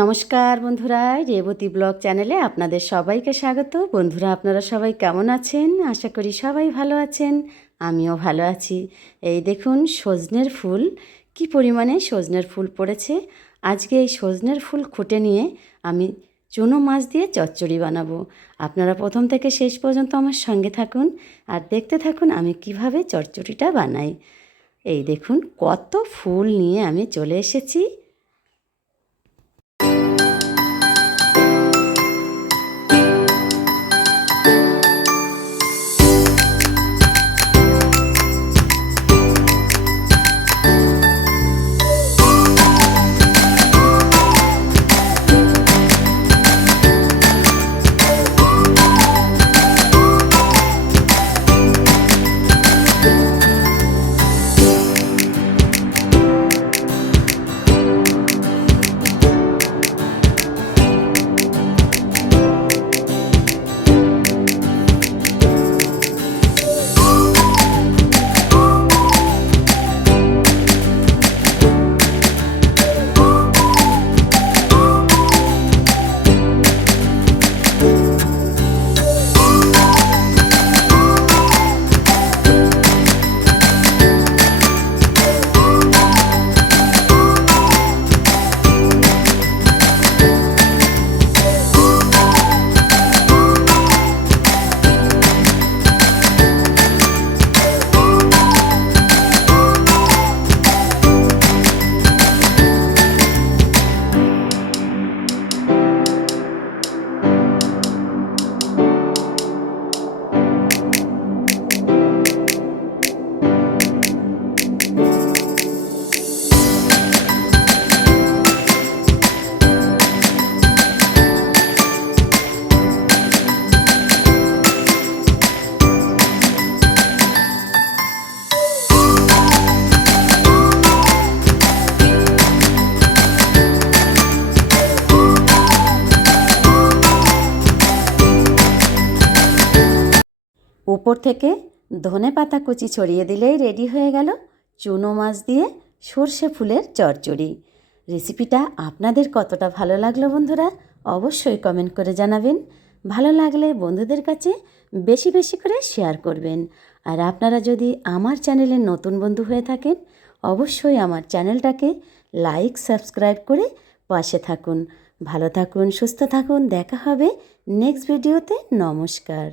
নমস্কার বন্ধুরা, রেবতী ব্লগ চ্যানেলে আপনাদের সবাইকে স্বাগত। বন্ধুরা, আপনারা সবাই কেমন আছেন? আশা করি সবাই ভালো আছেন, আমিও ভালো আছি। এই দেখুন, সজনের ফুল। কি পরিমাণে সজনের ফুল পড়েছে। আজকে এই সজনের ফুল খুঁটে নিয়ে আমি চুনো মাছ দিয়ে চচ্চড়ি বানাবো। আপনারা প্রথম থেকে শেষ পর্যন্ত আমার সঙ্গে থাকুন আর দেখতে থাকুন আমি কীভাবে চচ্চড়িটা বানাই। এই দেখুন, কত ফুল নিয়ে আমি চলে এসেছি। উপর থেকে ধনে পাতা কুচি ছড়িয়ে দিলেই রেডি হয়ে গেল চুনো মাছ দিয়ে সর্ষে ফুলের চচ্চড়ি রেসিপিটা আপনাদের কতটা ভালো লাগল বন্ধুরা অবশ্যই কমেন্ট করে জানাবেন। ভালো লাগলে বন্ধুদের কাছে বেশি বেশি করে শেয়ার করবেন। আর আপনারা যদি আমার চ্যানেলে নতুন বন্ধু হয়ে থাকেন, অবশ্যই আমার চ্যানেলটাকে লাইক, সাবস্ক্রাইব করে পাশে থাকুন। ভালো থাকুন, সুস্থ থাকুন, দেখা হবে নেক্সট ভিডিওতে। নমস্কার।